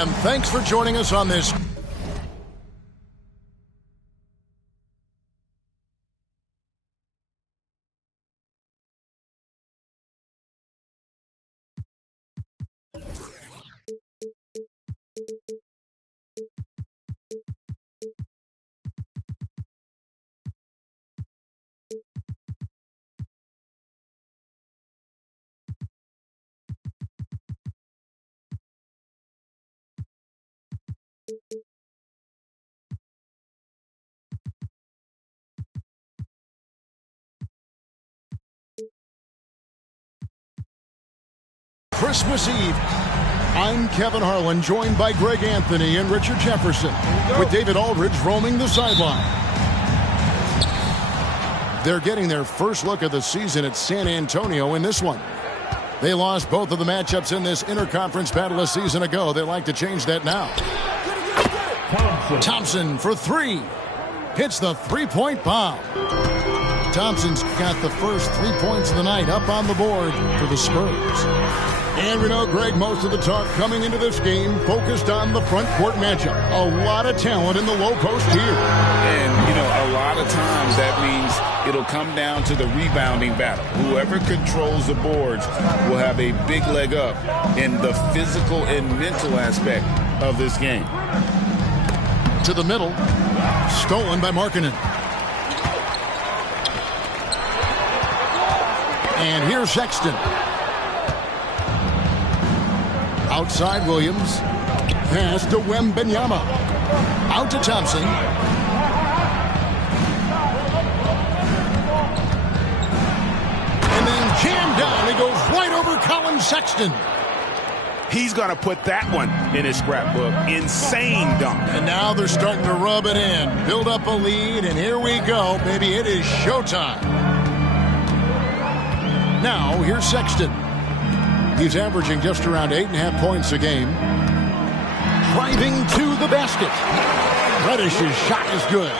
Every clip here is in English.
And thanks for joining us on this. Christmas Eve. I'm Kevin Harlan, joined by Greg Anthony and Richard Jefferson, with David Aldridge roaming the sideline. They're getting their first look of the season at San Antonio in this one. They lost both of the matchups in this interconference battle a season ago. They'd like to change that now. Thompson for three. Hits the three-point bomb. Thompson's got the first 3 points of the night up on the board for the Spurs. And we know, Greg, most of the talk coming into this game focused on the front court matchup. A lot of talent in the low post here. And, you know, a lot of times that means it'll come down to the rebounding battle. Whoever controls the boards will have a big leg up in the physical and mental aspect of this game. To the middle. Stolen by Markkanen. And here's Sexton. Outside Williams. Pass to Wembanyama. Out to Thompson. And then jammed down. He goes right over Colin Sexton. He's going to put that one in his scrapbook. Insane dunk. And now they're starting to rub it in. Build up a lead, and here we go, baby. It is showtime. Now, here's Sexton. He's averaging just around 8.5 points a game. Driving to the basket. Reddish's shot is good.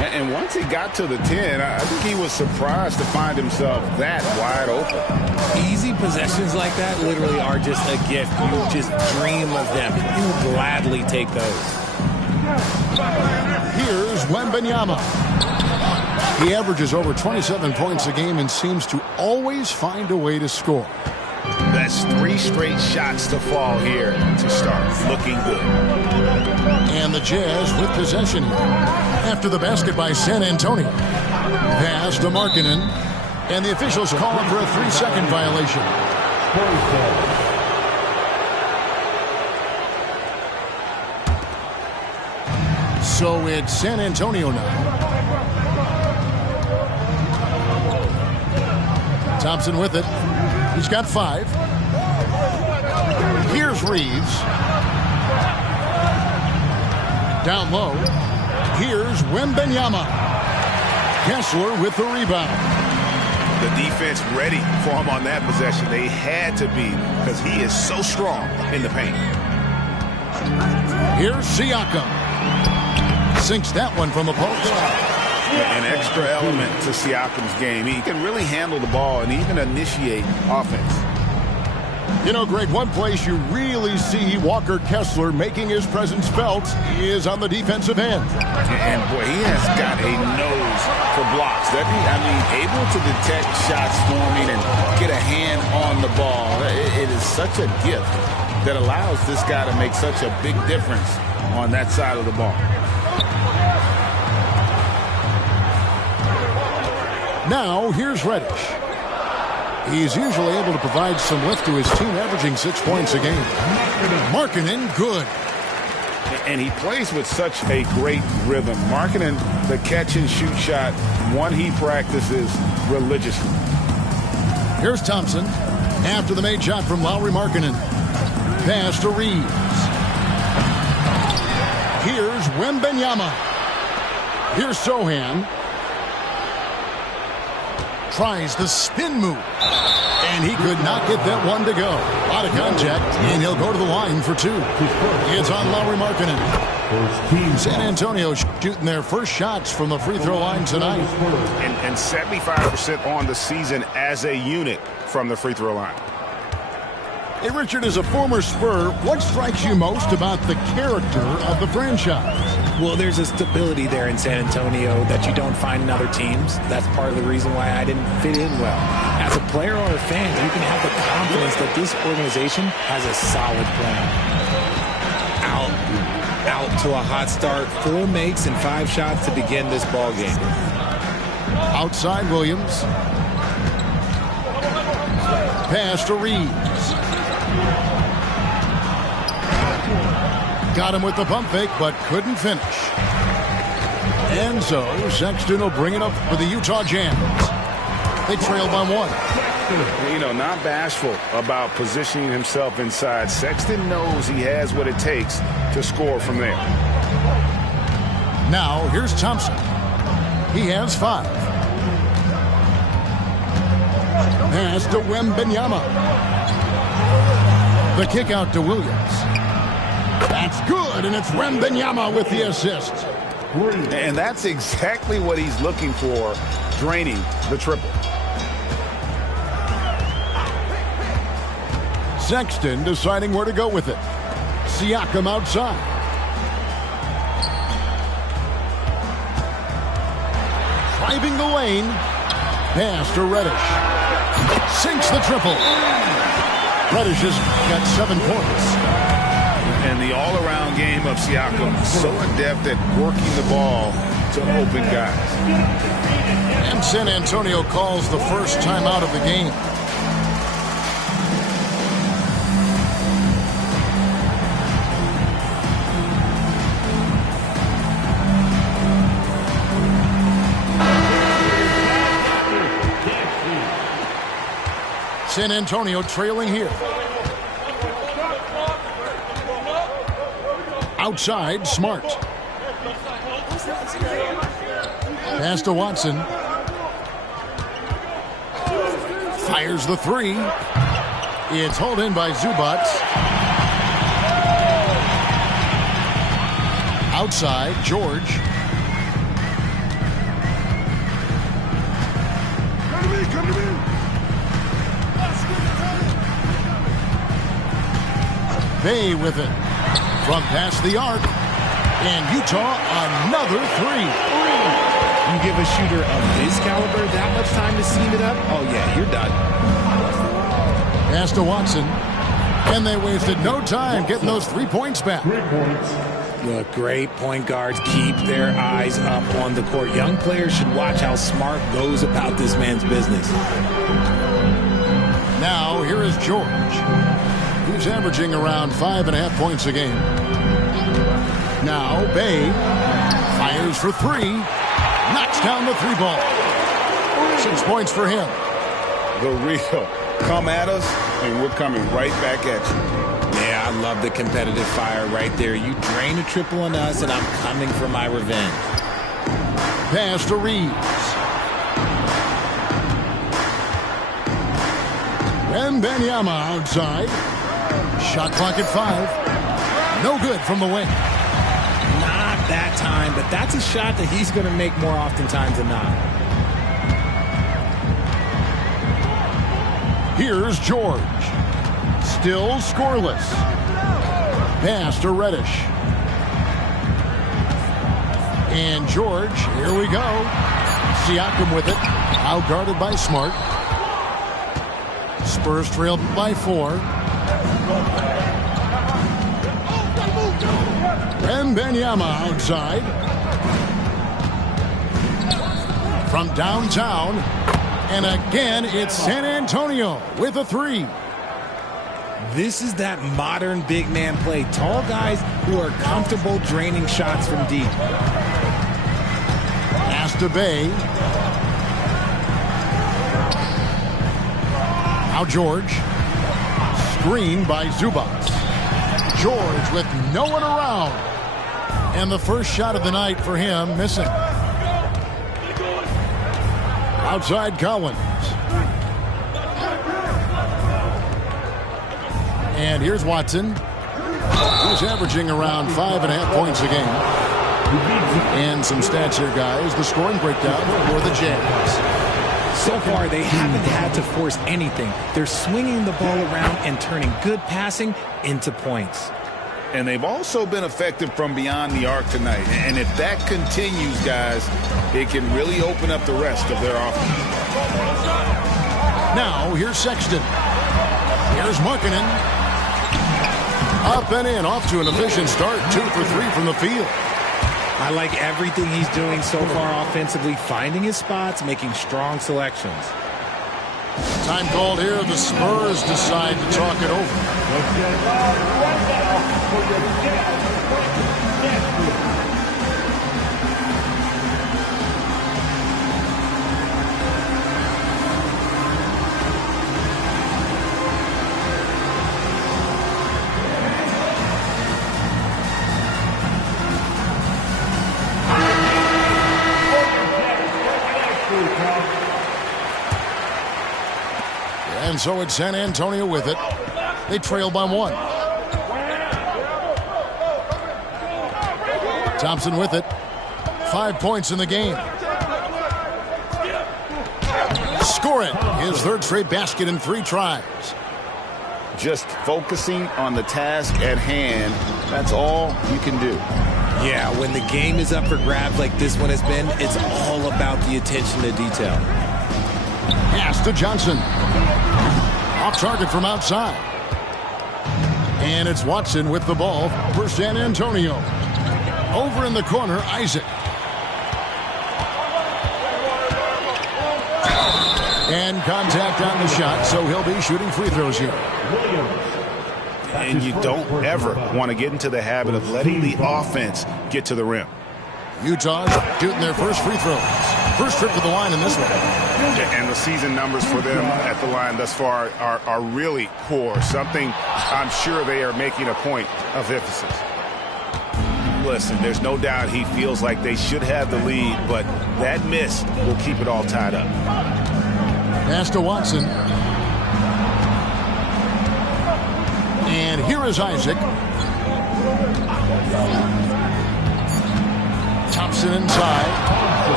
And once he got to the 10, I think he was surprised to find himself that wide open. Easy possessions like that literally are just a gift. You just dream of them. You gladly take those. Here's Wembanyama. He averages over 27 points a game and seems to always find a way to score. That's 3 straight shots to fall here to start. Looking good. And the Jazz with possession here. After the basket by San Antonio. Pass to Markkanen. And the officials call him for a 3-second violation. So it's San Antonio now. Thompson with it. He's got 5. Here's Reeves. Down low. Here's Wembanyama. Kessler with the rebound. The defense ready for him on that possession. They had to be, because he is so strong in the paint. Here's Siakam. Sinks that one from the post. An extra element to Siakam's game. He can really handle the ball and even initiate offense. You know, Greg, one place you really see Walker Kessler making his presence felt is on the defensive end. And, boy, he has got a nose for blocks, doesn't he? I mean, able to detect shots forming and get a hand on the ball. It is such a gift that allows this guy to make such a big difference on that side of the ball. Now, here's Reddish. He's usually able to provide some lift to his team, averaging 6 points a game. Markkanen, good. And he plays with such a great rhythm. Markkanen, the catch-and-shoot shot, one he practices religiously. Here's Thompson. After the made shot from Lowry Markkanen. Pass to Reeves. Here's Wembanyama. Here's Sohan. Tries the spin move. And he could not get that one to go. Out of contact, and he'll go to the line for 2. It's on Lowry Markkanen. San Antonio shooting their first shots from the free throw line tonight. And 75% on the season as a unit from the free throw line. Hey, Richard, as a former Spur, what strikes you most about the character of the franchise? Well, there's a stability there in San Antonio that you don't find in other teams. That's part of the reason why I didn't fit in well. As a player or a fan, you can have the confidence that this organization has a solid plan. Out to a hot start. 4 makes and 5 shots to begin this ball game. Outside Williams. Pass to Reeves. Got him with the pump fake, but couldn't finish. And so Sexton will bring it up for the Utah Jazz. They trail by 1. You know, not bashful about positioning himself inside. Sexton knows he has what it takes to score from there. Now, here's Thompson. He has 5. Pass to Wembanyama. The kick out to Williams. That's good, and it's Wembanyama with the assist. And that's exactly what he's looking for, draining the triple. Sexton deciding where to go with it. Siakam outside. Driving the lane. Pass to Reddish. Sinks the triple. Reddish has got 7 points. And the all-around game of Siakam, so adept at working the ball to open guys. And San Antonio calls the first timeout of the game. San Antonio trailing here. Outside, Smart. Pass to Watson. Fires the 3. It's hauled in by Zubac. Outside, George. Come to me. Bay with it. From past the arc. And Utah, another 3. You give a shooter of this caliber that much time to steam it up? Oh, yeah, you're done. Pass to Watson. And they wasted no time getting those 3 points back. Look, great point guards keep their eyes up on the court. Young players should watch how Smart goes about this man's business. Now, here is George. He's averaging around 5.5 points a game. Now, Bay fires for 3. Knocks down the 3 ball. 6 points for him. The real. Come at us, and we're coming right back at you. Yeah, I love the competitive fire right there. You drain a triple on us, and I'm coming for my revenge. Pass to Reeves. Wembanyama outside. Shot clock at 5. No good from the wing. Not that time, but that's a shot that he's going to make more oftentimes than not. Here's George. Still scoreless. Pass to Reddish. And George, here we go. Siakam with it. Outguarded by Smart. Spurs trailed by 4. Wembanyama outside. From downtown. And again, it's San Antonio with a 3. This is that modern big man play. Tall guys who are comfortable draining shots from deep. Pass to Bay. Now George. Screen by Zubac. George with no one around. And the first shot of the night for him missing. Outside Collins. And here's Watson. He's averaging around 5.5 points a game. And some stats here, guys. The scoring breakdown for the Jazz. So far, they haven't had to force anything. They're swinging the ball around and turning good passing into points. And they've also been effective from beyond the arc tonight. And if that continues, guys, it can really open up the rest of their offense. Now, here's Sexton. Here's Markkanen. Up and in, off to an efficient start. 2 for 3 from the field. I like everything he's doing so far offensively, finding his spots, making strong selections. Time called here. The Spurs decide to talk it over. And so it's San Antonio with it. They trail by 1. Thompson with it. 5 points in the game. Score it. His third straight basket in 3 tries. Just focusing on the task at hand, that's all you can do. Yeah, when the game is up for grabs like this one has been, it's all about the attention to detail. Pass to Johnson. Off target from outside. And it's Watson with the ball for San Antonio. Over in the corner, Isaac. And contact on the shot, so he'll be shooting free throws here. And you don't ever want to get into the habit of letting the offense get to the rim. Utah shooting their first free throws. First trip to the line in this one. And the season numbers for them at the line thus far are really poor. Something I'm sure they are making a point of emphasis. Listen, there's no doubt he feels like they should have the lead, but that miss will keep it all tied up. Pass to Watson. And here is Isaac. Thompson inside.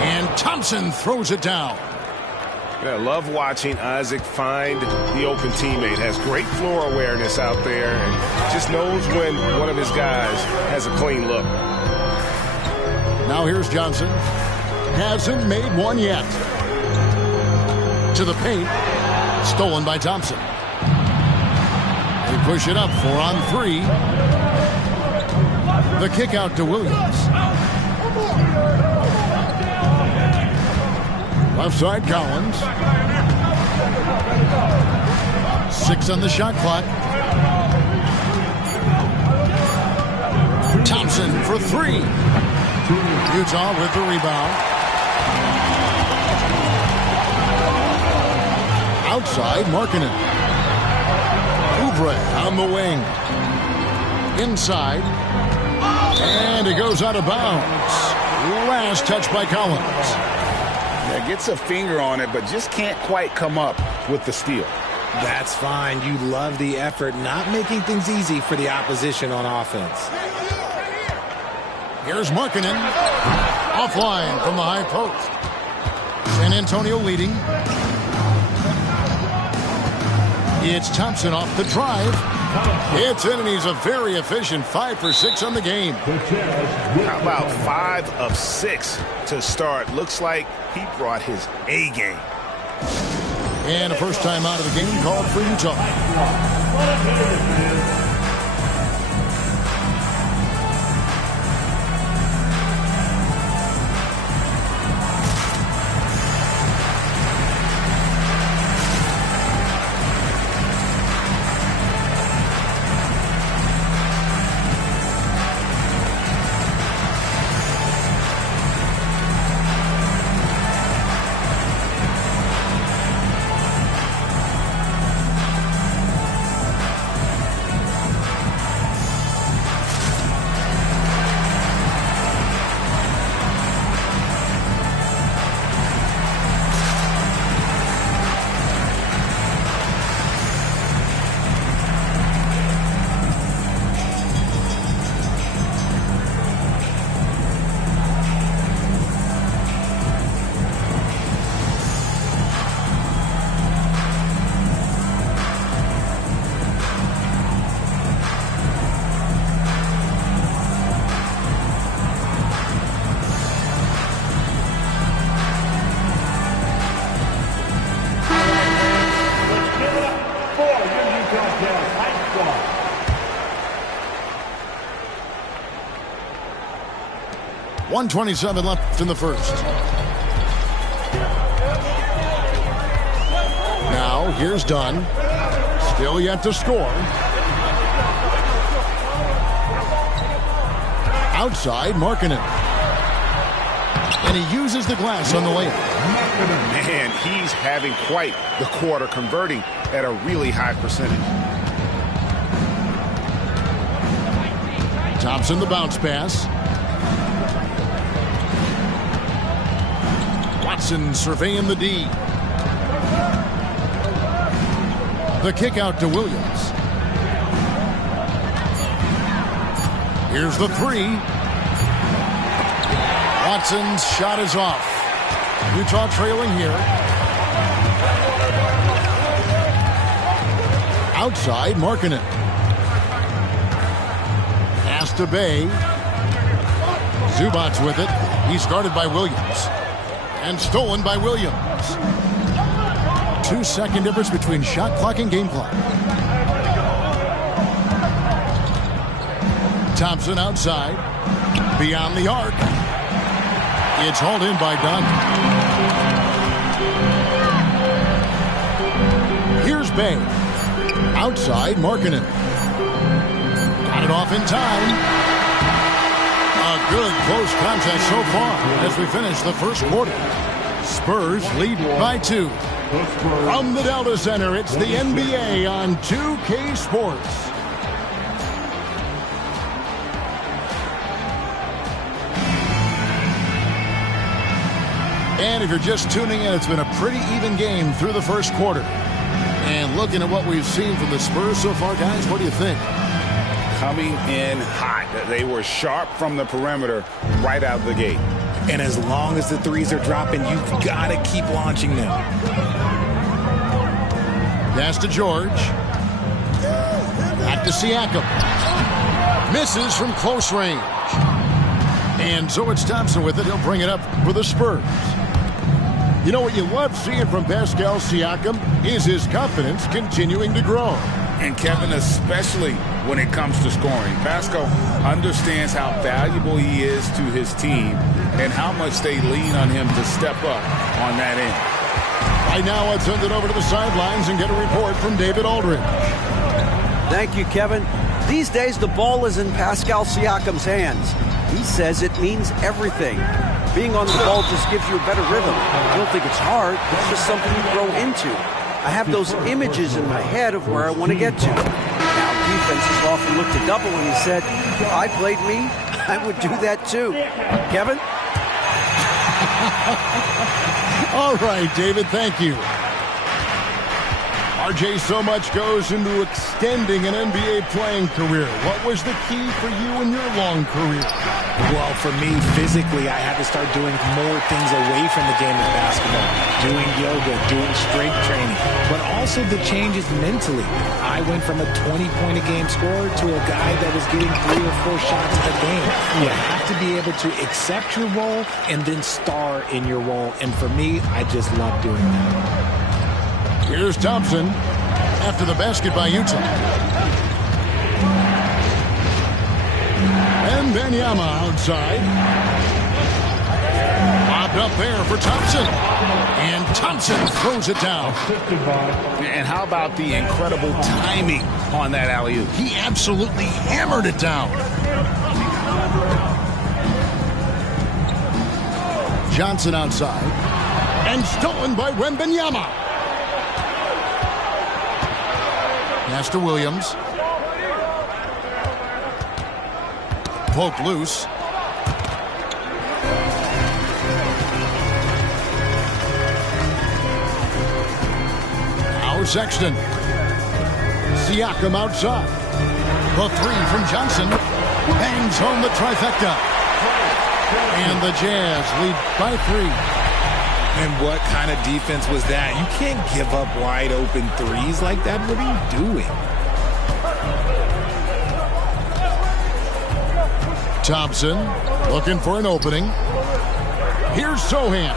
And Thompson throws it down. I love watching Isaac find the open teammate. Has great floor awareness out there and just knows when one of his guys has a clean look. Now here's Johnson. Hasn't made one yet. To the paint. Stolen by Thompson. They push it up 4 on 3. The kick out to Williams. Left side, Collins. 6 on the shot clock. Thompson for 3. Utah with the rebound. Outside, Markkanen. Oubre on the wing. Inside. And it goes out of bounds. Last touch by Collins. Yeah, gets a finger on it, but just can't quite come up with the steal. That's fine. You love the effort, not making things easy for the opposition on offense. Here's Markkanen. Offline from the high post. San Antonio leading. It's Thompson off the drive. It's in, and he's a very efficient 5 for 6 on the game. How about 5 of 6 to start? Looks like he brought his A game. And a first time out of the game called for Utah. 1:27 left in the first. Now, here's Dunn. Still yet to score. Outside, Markkanen. And he uses the glass on the layup. Man, he's having quite the quarter, converting at a really high percentage. Thompson, the bounce pass. Watson surveying the D. The kick out to Williams. Here's the three. Watson's shot is off. Utah trailing here. Outside, Markkanen. Pass to Bay. Zubac's with it. He's guarded by Williams. And stolen by Williams. 2-second difference between shot clock and game clock. Thompson outside. Beyond the arc. It's hauled in by Dunn. Here's Bay. Outside, Markkanen. Got it off in time. A good close contest so far as we finish the first quarter. Spurs lead by 2. From the Delta Center, it's the NBA on 2K Sports. And if you're just tuning in, it's been a pretty even game through the first quarter. And looking at what we've seen from the Spurs so far, guys, what do you think? Coming in hot. They were sharp from the perimeter right out of the gate. And as long as the threes are dropping, you've got to keep launching them. Pass to George. Back to Siakam. Misses from close range. And so it's Thompson with it. He'll bring it up for the Spurs. You know what you love seeing from Pascal Siakam is his confidence continuing to grow. And Kevin, especially when it comes to scoring. Pascal understands how valuable he is to his team and how much they lean on him to step up on that end. Right now, let's send it over to the sidelines and get a report from David Aldridge. Thank you, Kevin. These days, the ball is in Pascal Siakam's hands. He says it means everything. Being on the ball just gives you a better rhythm. I don't think it's hard. It's just something you grow into. I have those images in my head of where I want to get to. Now, defenses often look to double, and he said, if I played me, I would do that too. Kevin? All right, David, thank you. RJ, so much goes into extending an NBA playing career. What was the key for you in your long career? Well, for me, physically, I had to start doing more things away from the game of basketball. Doing yoga, doing strength training, but also the changes mentally. I went from a 20-point-a-game scorer to a guy that was getting 3 or 4 shots a game. You have to be able to accept your role and then star in your role. And for me, I just love doing that. Here's Thompson after the basket by Utah. And Wembanyama outside. Lobbed up there for Thompson. And Thompson throws it down. And how about the incredible timing on that alley-oop? He absolutely hammered it down. Johnson outside. And stolen by Wembanyama. Pass to Williams. Poke loose. Now Sexton. Siakam outside. The three from Johnson. Bangs home the trifecta. And the Jazz lead by 3. And what kind of defense was that? You can't give up wide open threes like that. What are you doing? Thompson looking for an opening. Here's Sohan.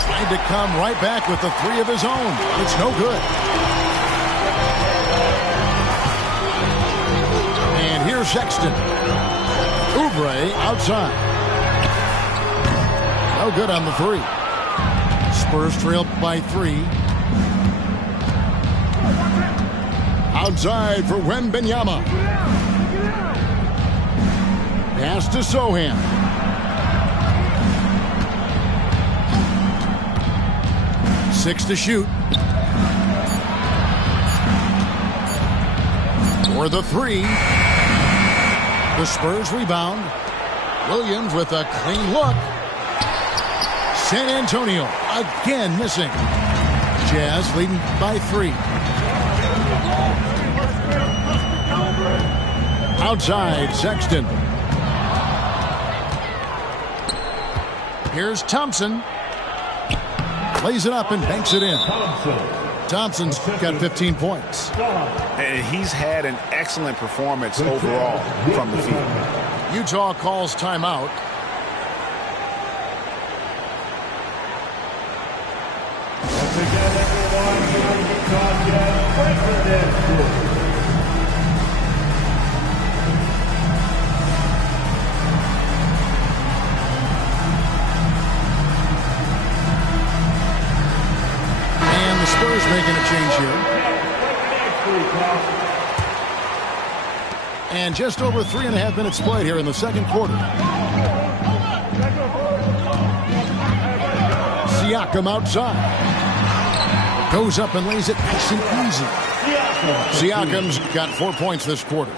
Trying to come right back with the 3 of his own. It's no good. And here's Sexton. Oubre outside. No good on the three. Spurs trailed by 3. Outside for Wembanyama. Pass to Sohan. Six to shoot. For the 3. The Spurs rebound. Williams with a clean look. San Antonio again missing. Jazz leading by 3. Outside, Sexton. Here's Thompson. Lays it up and banks it in. Thompson's got 15 points. And he's had an excellent performance overall from the field. Utah calls timeout. And the Spurs making a change here. And just over 3.5 minutes played here in the second quarter. Siakam outside. Goes up and lays it nice and easy. Siakam's got 4 points this quarter.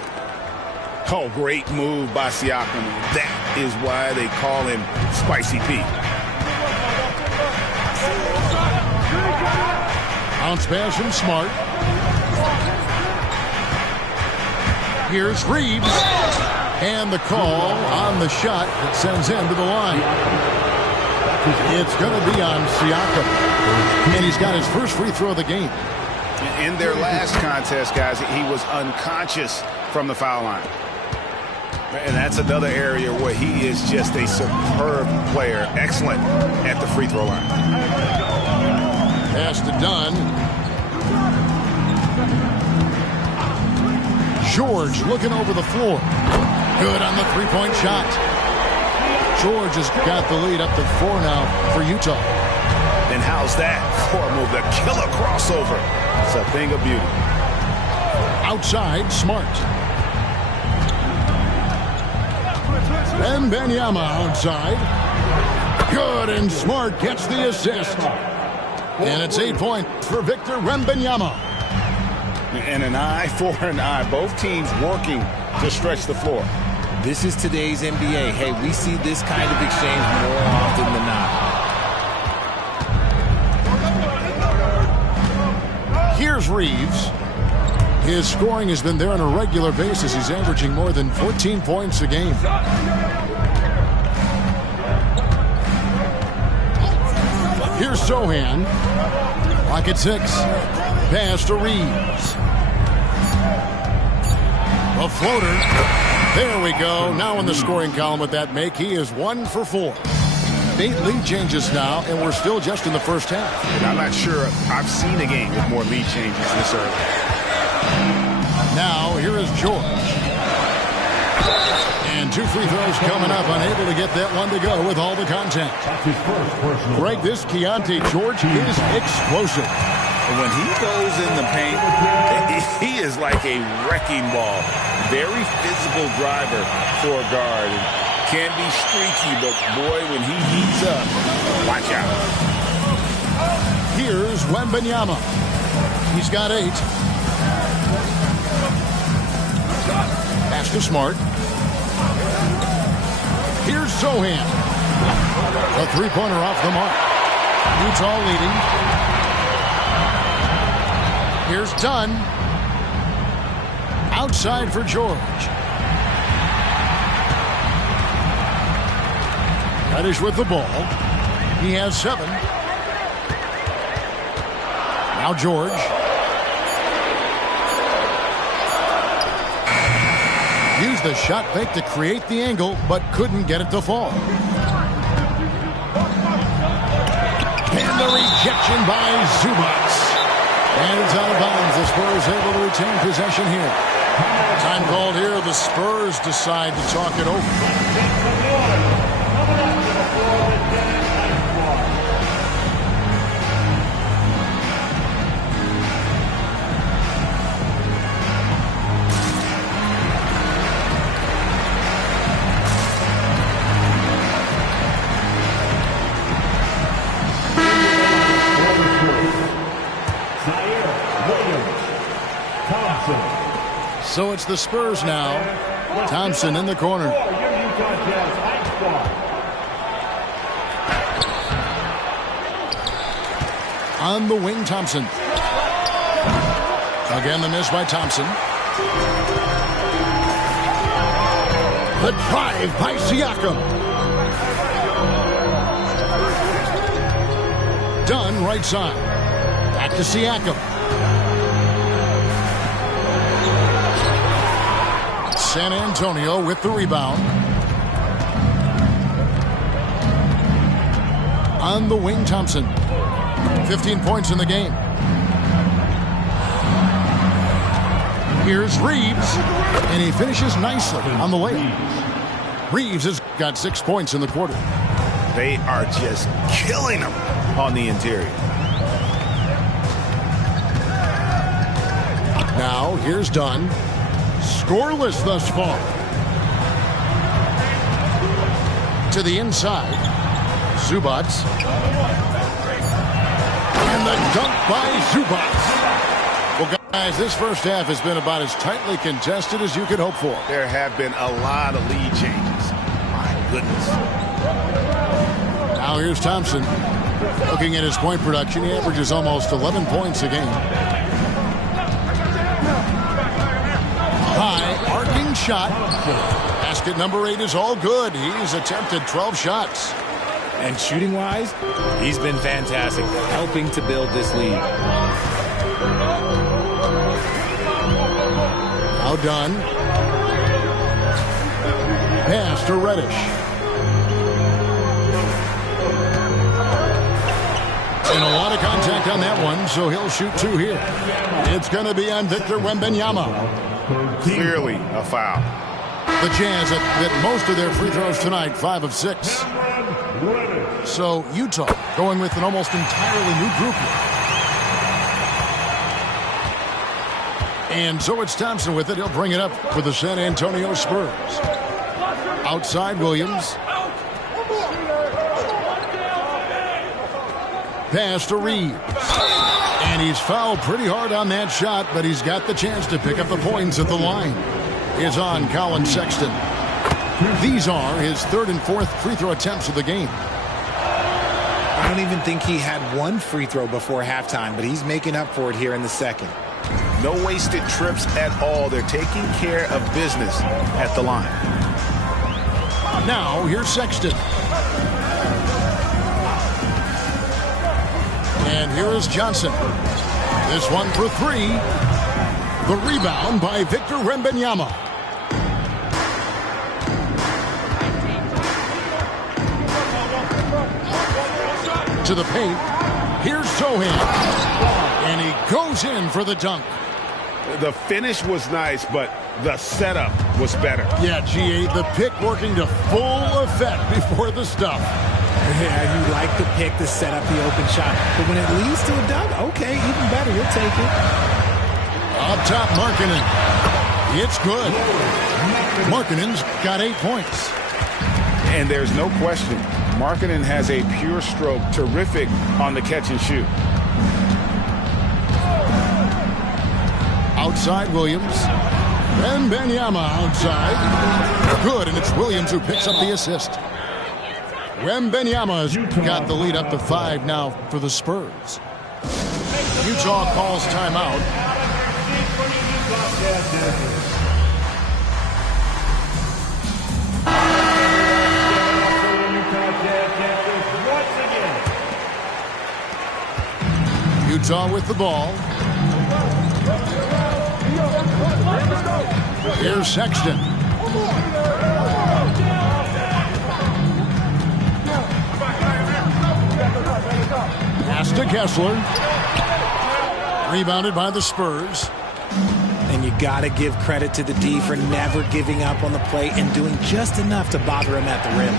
Oh, great move by Siakam. That is why they call him Spicy Pete. Bounce pass from Smart. Here's Reeves. And the call on the shot that sends him to the line. It's going to be on Siakam. And he's got his first free throw of the game. In their last contest, guys, he was unconscious from the foul line. And that's another area where he is just a superb player. Excellent at the free throw line. Pass to Dunn. George looking over the floor. Good on the three-point shot. George has got the lead up to 4 now for Utah. And how's that for a move? The killer crossover. It's a thing of beauty. Outside, Smart. Wembanyama outside. Good, and Smart gets the assist. And it's 8 points for Victor Wembanyama. And an eye for an eye. Both teams working to stretch the floor. This is today's NBA. Hey, we see this kind of exchange more often than not. Here's Reeves. His scoring has been there on a regular basis. He's averaging more than 14 points a game. Here's Sohan. Clock at 6. Pass to Reeves. A floater. There we go. Now in the scoring column with that make, he is 1 for 4. 8 lead changes now, and we're still just in the first half. And I'm not sure I've seen a game with more lead changes this early. Now, here is George. And 2 free throws coming up, unable to get that one to go with all the contact. Greg, this Keontae George is explosive. And when he goes in the paint, he is like a wrecking ball. Very physical driver for a guard. And can be streaky, but boy, when he heats up, watch out. Here's Wembanyama. He's got 8. Pass to Smart. Here's Sohan. A three-pointer off the mark. Utah leading. Here's Dunn. Outside for George. Reddish with the ball. He has 7. Now George. Used the shot fake to create the angle, but couldn't get it to fall. And the rejection by Zubats. And it's out of bounds. The Spurs able to retain possession here. Time called here. The Spurs decide to talk it over. So it's the Spurs now. Thompson in the corner. On the wing, Thompson. Again, the miss by Thompson. The drive by Siakam. Done right side. Back to Siakam. San Antonio with the rebound. On the wing, Thompson. 15 points in the game. Here's Reeves, and he finishes nicely on the layup. Reeves has got 6 points in the quarter. They are just killing them on the interior. Now, here's Dunn. Scoreless thus far. To the inside. Zubac. And the dunk by Zubac. Well, guys, this first half has been about as tightly contested as you could hope for. There have been a lot of lead changes. My goodness. Now here's Thompson. Looking at his point production, he averages almost 11 points a game. High arcing shot. Basket number 8 is all good. He's attempted 12 shots. And shooting-wise, he's been fantastic, helping to build this lead. Now done. Pass to Reddish. And a lot of contact on that one, so he'll shoot 2 here. It's going to be on Victor Wembanyama. Clearly a foul. The Jazz have hit most of their free throws tonight, 5 of 6. So Utah going with an almost entirely new group here. And so it's Thompson with it. He'll bring it up for the San Antonio Spurs. Outside Williams. Pass to Reeves. And he's fouled pretty hard on that shot, but he's got the chance to pick up the points at the line. Is on Colin Sexton. These are his 3rd and 4th free throw attempts of the game. I don't even think he had 1 free throw before halftime, but he's making up for it here in the second. No wasted trips at all. They're taking care of business at the line. Now, here's Sexton. And here is Johnson. This one for 3. The rebound by Victor Wembanyama. To the paint. Here's Sohan. And he goes in for the dunk. The finish was nice, but the setup was better. Yeah, G8, the pick working to full effect before the stuff. Yeah, you like the pick to set up the open shot. But when it leads to a dunk, okay, even better. You'll take it. Up top, Markkanen. It's good. Markkanen's got 8 points. And there's no question, Markkanen has a pure stroke, terrific on the catch and shoot. Outside Williams. Wembanyama outside. Good, and it's Williams who picks up the assist. Wembanyama's got the lead up to 5 now for the Spurs. Utah calls timeout. Utah with the ball. Here's Sexton. Pass to Kessler. Rebounded by the Spurs. And you got to give credit to the D for never giving up on the play and doing just enough to bother him at the rim.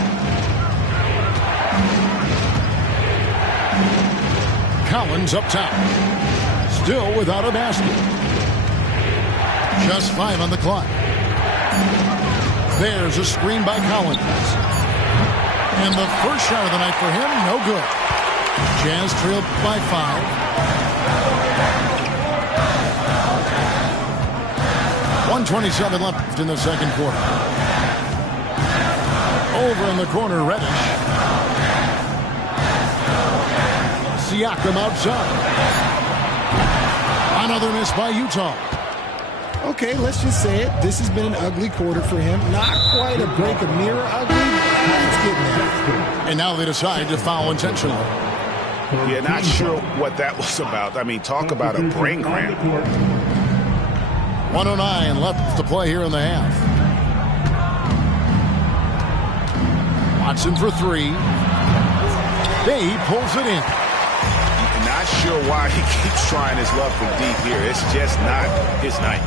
Collins up top. Still without a basket. Just 5 on the clock. There's a screen by Collins. And the first shot of the night for him, no good. Jazz trailed by 5. 1:27 left in the second quarter. Over in the corner, Reddish. Siakam outside. Another miss by Utah. Okay, let's just say it. This has been an ugly quarter for him. Not quite a break a mirror ugly, but it's getting there. And now they decide to foul intentionally. Yeah, not sure what that was about. I mean, talk about a brain cramp. 1:09 left to play here in the half. Watson for 3. Bay pulls it in. Not sure why he keeps trying his luck from deep here. It's just not his night.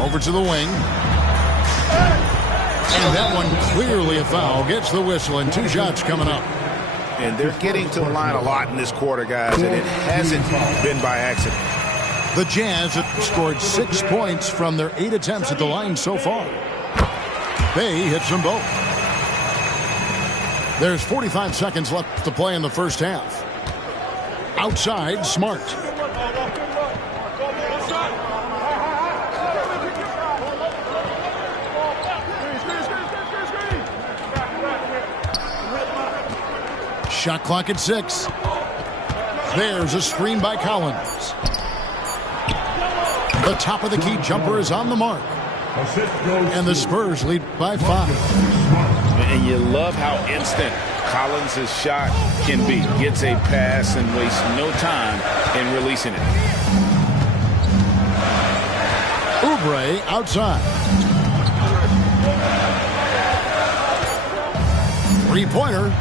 Over to the wing. And that one clearly a foul. Gets the whistle and 2 shots coming up. And they're getting to the line a lot in this quarter, guys, and it hasn't been by accident. The Jazz have scored 6 points from their 8 attempts at the line so far. Bay hits them both. There's 45 seconds left to play in the first half. Outside, Smart. Shot clock at 6. There's a screen by Collins. The top of the key jumper is on the mark. And the Spurs lead by 5. And you love how instant Collins' shot can be. Gets a pass and wastes no time in releasing it. Oubre outside. 3-pointer.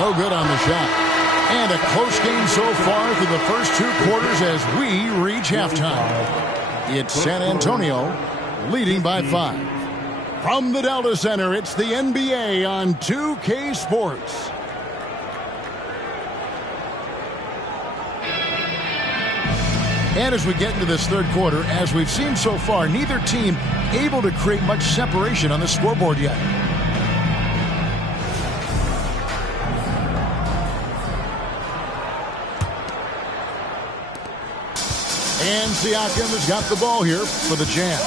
No good on the shot. And a close game so far through the first 2 quarters as we reach halftime. It's San Antonio leading by 5. From the Delta Center, it's the NBA on 2K Sports. And as we get into this third quarter, as we've seen so far, neither team able to create much separation on the scoreboard yet. And Siakam has got the ball here for the Jazz.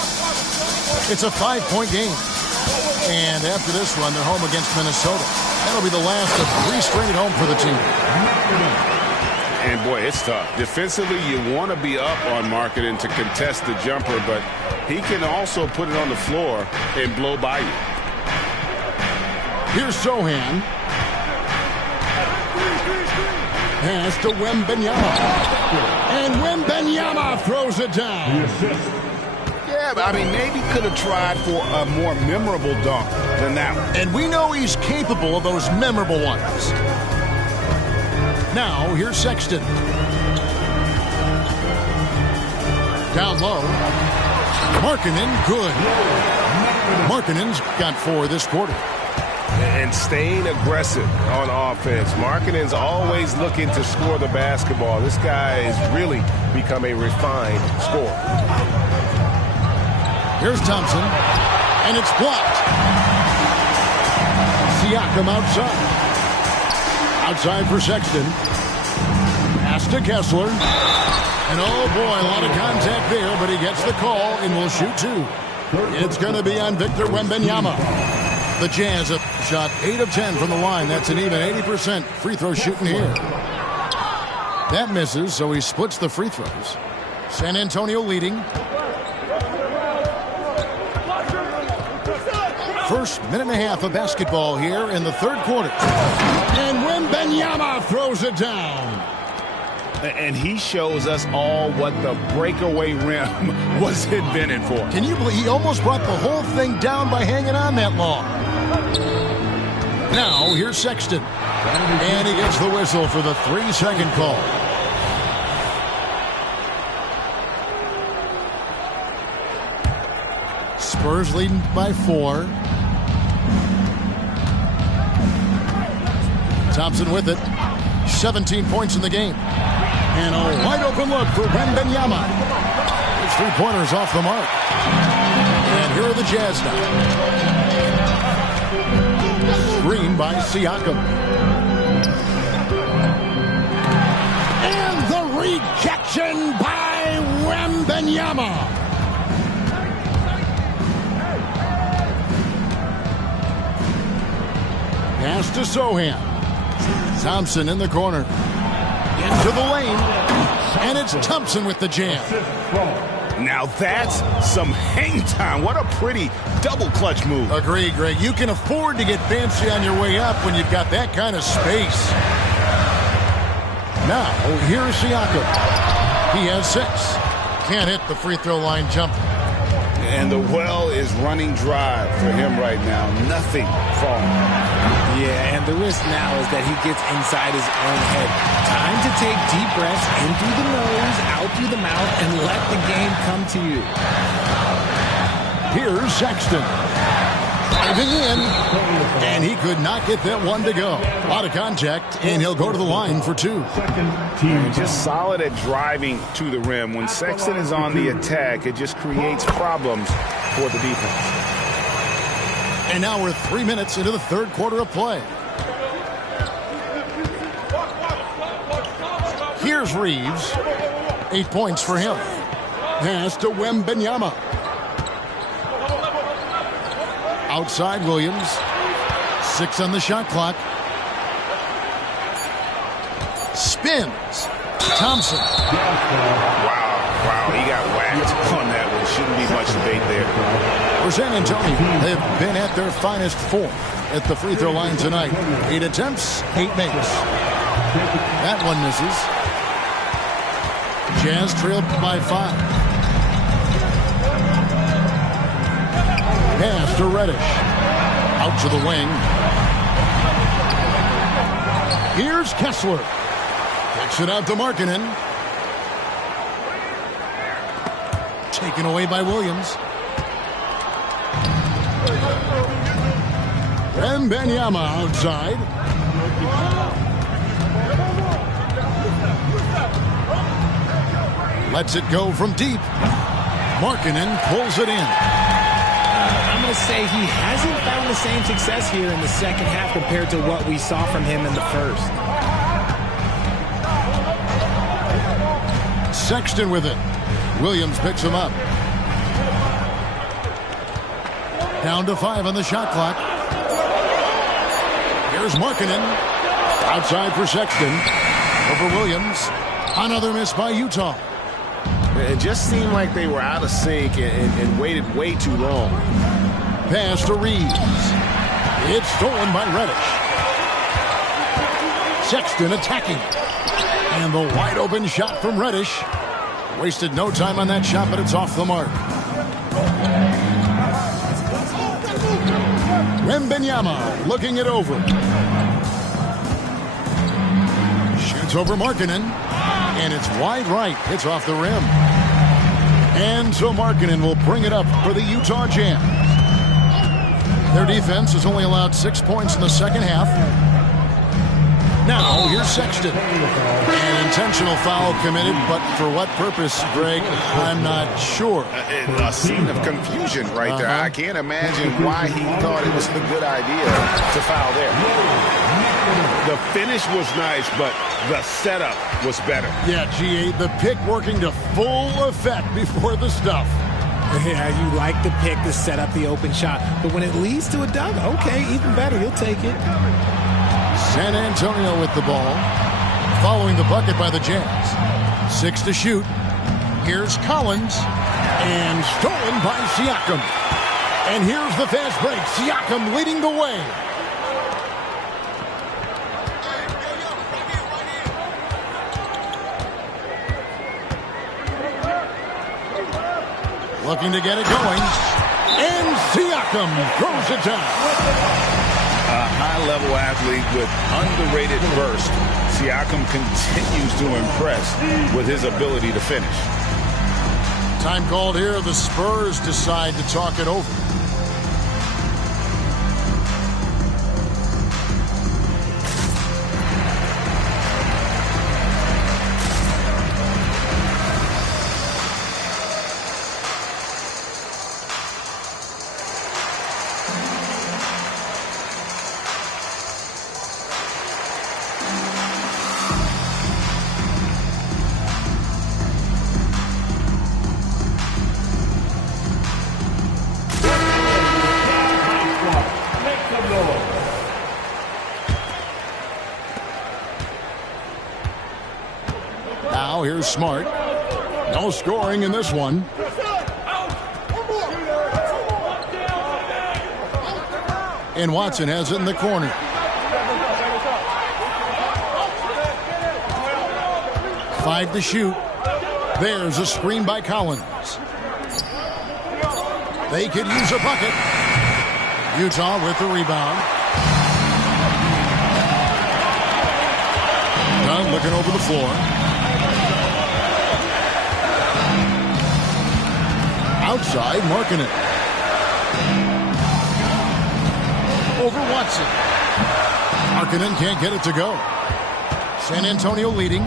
It's a 5-point game. And after this one, they're home against Minnesota. That'll be the last of 3 straight at home for the team. And boy, it's tough. Defensively, you want to be up on Markkanen to contest the jumper, but he can also put it on the floor and blow by you. Here's Sohan. Pass to Wembanyama. And Wembanyama throws it down. Yeah, but I mean, maybe could have tried for a more memorable dunk than that one. And we know he's capable of those memorable ones. Now, here's Sexton. Down low. Markkanen, good. Markkanen's got 4 this quarter. And staying aggressive on offense. Markkanen's always looking to score the basketball. This guy has really become a refined scorer. Here's Thompson. And it's blocked. Siakam outside. Outside for Sexton. Pass to Kessler. And oh boy, a lot of contact there, but he gets the call and will shoot 2. It's going to be on Victor Wembanyama. The Jazz have shot 8 of 10 from the line. That's an even 80% free throw shooting here. That misses, so he splits the free throws. San Antonio leading. First minute and a half of basketball here in the third quarter. And Wembanyama throws it down. And he shows us all what the breakaway rim was invented for. Can you believe he almost brought the whole thing down by hanging on that long? Now, here's Sexton. And he gets the whistle for the 3-second call. Spurs leading by 4. Thompson with it. 17 points in the game. And a wide open look for Wembanyama. His 3-pointers off the mark. And here are the Jazz now. Screen by Siakam. And the rejection by Wembanyama. Pass to Sohan. Thompson in the corner. Into the lane. And it's Thompson with the jam. Now that's some hang time. What a pretty double clutch move. Agreed, Greg. You can afford to get fancy on your way up when you've got that kind of space. Now, here's Siakam. He has 6. Can't hit the free throw line jumper. And the well is running dry for him right now. Nothing falling. Yeah, and the risk now is that he gets inside his own head. Time to take deep breaths in through the nose, out through the mouth, and let the game come to you. Here's Sexton. Driving in, and he could not get that one to go. Out of contact, and he'll go to the line for 2. Just solid at driving to the rim. When Sexton is on the attack, it just creates problems for the defense. And now we're 3 minutes into the third quarter of play. Here's Reeves. 8 points for him. Pass to Wembanyama. Outside Williams. 6 on the shot clock. Spins. Thompson. Wow, he got whacked on that one. Shouldn't be much debate there. For San Antonio, they've been at their finest 4 at the free throw line tonight. 8 attempts, 8 makes. That one misses. Jazz trailed by 5. Pass to Reddish. Out to the wing. Here's Kessler. Kicks it out to Markkanen. Taken away by Williams. Wembanyama outside. Lets it go from deep. Markkanen pulls it in. I'm going to say he hasn't found the same success here in the second half compared to what we saw from him in the first. Sexton with it. Williams picks him up. Down to 5 on the shot clock. Here's Markkanen. Outside for Sexton. Over Williams. Another miss by Utah. It just seemed like they were out of sync and waited way too long. Pass to Reeves. It's stolen by Reddish. Sexton attacking. And the wide open shot from Reddish. Wasted no time on that shot, but it's off the mark. Wembanyama looking it over. Shoots over Markkanen. And it's wide right. Hits off the rim. And so Markkanen will bring it up for the Utah Jazz. Their defense has only allowed 6 points in the second half. Now, here's Sexton. An intentional foul committed, but for what purpose, Greg, I'm not sure. A scene of confusion right there. I can't imagine why he thought it was a good idea to foul there. The finish was nice, but the setup was better. Yeah, GA, the pick working to full effect before the stuff. Yeah, you like the pick to set up the open shot, but when it leads to a dunk, okay, even better, you'll take it. San Antonio with the ball. Following the bucket by the Jazz. 6 to shoot. Here's Collins. And stolen by Siakam. And here's the fast break. Siakam leading the way. Looking to get it going. And Siakam throws it down. A high-level athlete with underrated burst. Siakam continues to impress with his ability to finish. Time called here. The Spurs decide to talk it over. Now here's Smart. No scoring in this one. And Watson has it in the corner. Five to shoot. There's a screen by Collins. They could use a bucket. Utah with the rebound. Dunn looking over the floor. Outside, marking it. Over Watson. Markkanen can't get it to go. San Antonio leading.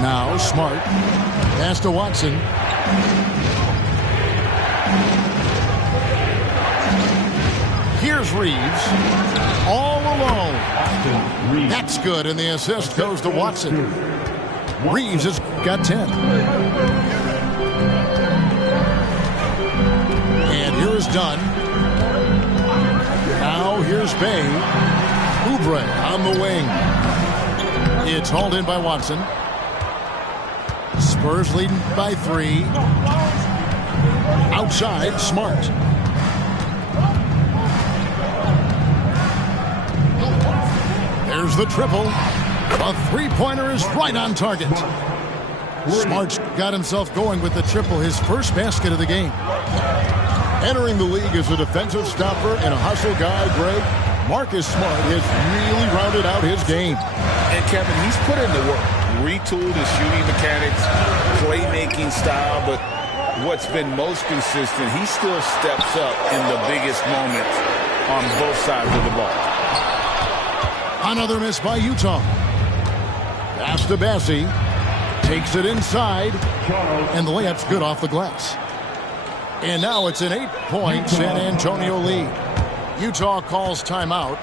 Now Smart. Pass to Watson. Here's Reeves. All alone. That's good, and the assist goes to Watson. Reeves has got 10. And here's Dunn. Now here's Bay. Oubre on the wing. It's hauled in by Watson. Spurs leading by 3. Outside, Smart. There's the triple. A three-pointer is right on target. Smart's got himself going with the triple, his first basket of the game. Entering the league as a defensive stopper and a hustle guy, Greg, Marcus Smart has really rounded out his game. And Kevin, he's put in the work. Retooled his shooting mechanics, playmaking style, but what's been most consistent, he still steps up in the biggest moments on both sides of the ball. Another miss by Utah. Pass to Bassie. Takes it inside. And the layup's good off the glass. And now it's an 8-point San Antonio lead. Utah calls timeout.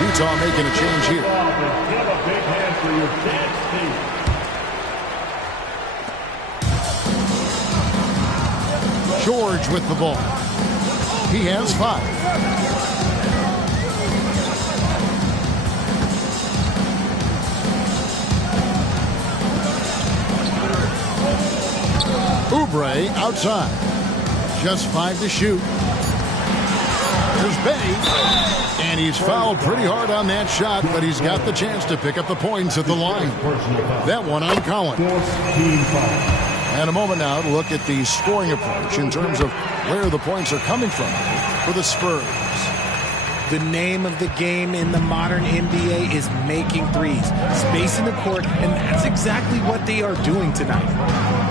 Utah making a change here. George with the ball. He has 5. Oubre outside. Just 5 to shoot. Here's Bay. And he's fouled pretty hard on that shot, but he's got the chance to pick up the points at the line. That one on Collins. And a moment now to look at the scoring approach in terms of where the points are coming from for the Spurs. The name of the game in the modern NBA is making threes, spacing the court, and that's exactly what they are doing tonight.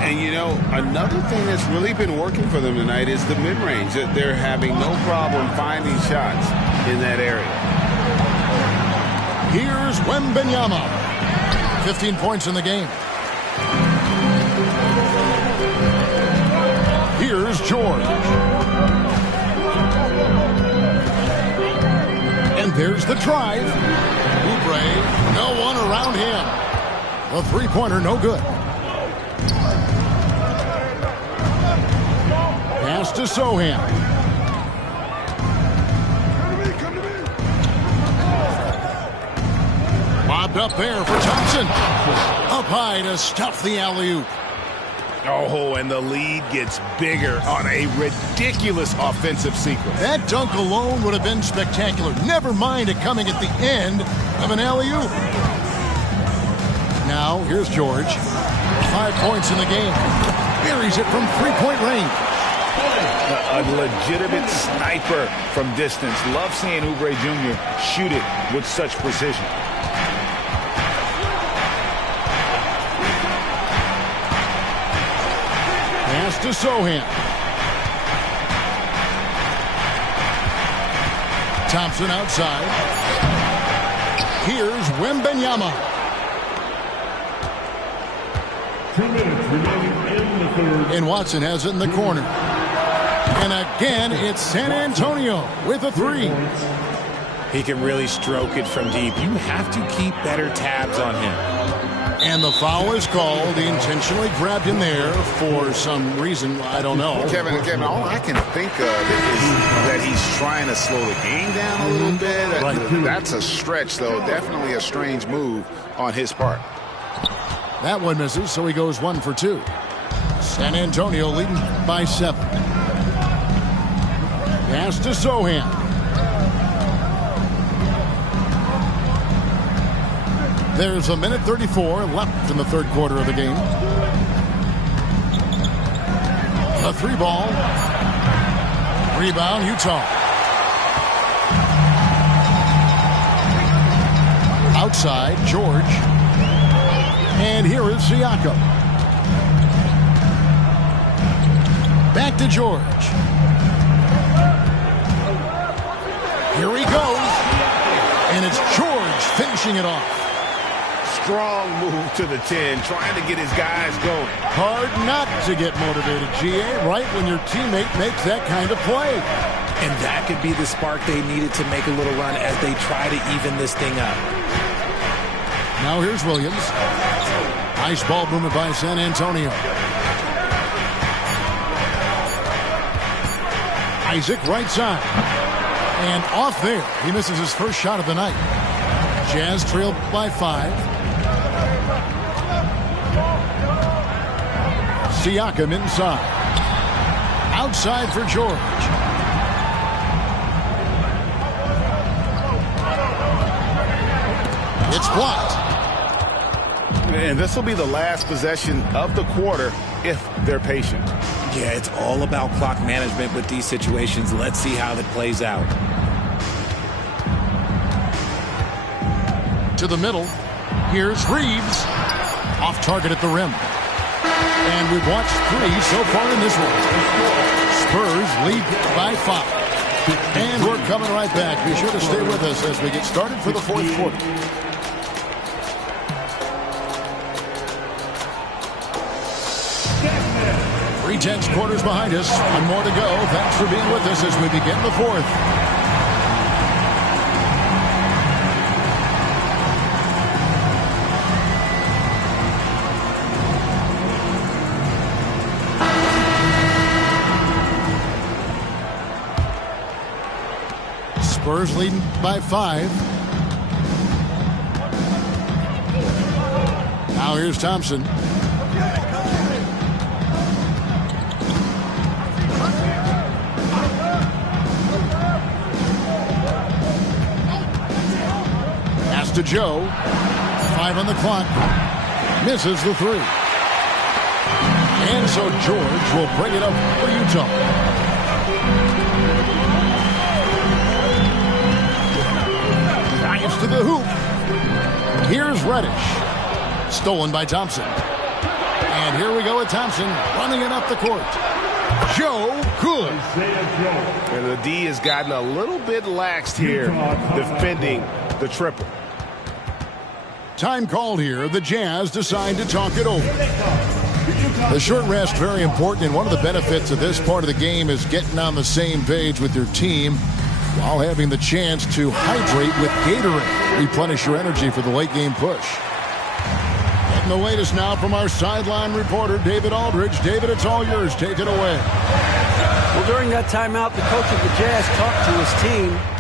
And, you know, another thing that's really been working for them tonight is the mid-range. They're having no problem finding shots in that area. Here's Wembanyama. 15 points in the game. Here's George. And there's the drive. Oubre, no one around him. The three-pointer, no good. Pass to Sohan. Bobbed up there for Thompson. way to stuff the alley-oop. Oh, and the lead gets bigger on a ridiculous offensive sequence. That dunk alone would have been spectacular. Never mind it coming at the end of an alley-oop. Now, here's George. 5 points in the game. Buries it from three-point range. A legitimate sniper from distance. Love seeing Oubre Jr. shoot it with such precision. Pass to Sohan. Thompson outside. Here's Wembanyama. 2 minutes remaining in the third. And Watson has it in the corner. And again, it's San Antonio with a three. He can really stroke it from deep. You have to keep better tabs on him. And the foul is called. He intentionally grabbed him there for some reason. I don't know. Kevin, all I can think of is that he's trying to slow the game down a little bit. Right. That's a stretch, though. Definitely a strange move on his part. That one misses, so he goes 1 for 2. San Antonio leading by 7. Pass to Sohan. There's 1:34 left in the third quarter of the game. A 3-ball. Rebound, Utah. Outside, George. And here is Siakam. Back to George. Here he goes. And it's George finishing it off. Strong move to the 10, trying to get his guys going. Hard not to get motivated, GA, right when your teammate makes that kind of play. And that could be the spark they needed to make a little run as they try to even this thing up. Now here's Williams. Nice ball movement by San Antonio. Isaac right side. And off there. He misses his first shot of the night. Jazz trailed by 5. Siakam inside. Outside for George. It's blocked. And this will be the last possession of the quarter if they're patient. Yeah, it's all about clock management with these situations. Let's see how that plays out. To the middle. Here's Reeves. Off target at the rim. And we've watched 3 so far in this one. Spurs lead by 5. And we're coming right back. Be sure to stay with us as we get started for the fourth quarter. 3 quarters behind us. 1 more to go. Thanks for being with us as we begin the fourth. Spurs leading by 5. Now here's Thompson. Pass to Joe. 5 on the clock. Misses the 3. And so George will bring it up for Utah. To the hoop. Here's Reddish. Stolen by Thompson. And here we go with Thompson running it up the court. Joe, good. And the D has gotten a little bit laxed here defending the triple. Time called here. The Jazz decide to talk it over. The short rest, very important, and one of the benefits of this part of the game is getting on the same page with your team while having the chance to hydrate with Gatorade. Replenish your energy for the late game push. Getting the latest now from our sideline reporter, David Aldridge. David, it's all yours. Take it away. Well, during that timeout, the coach of the Jazz talked to his team.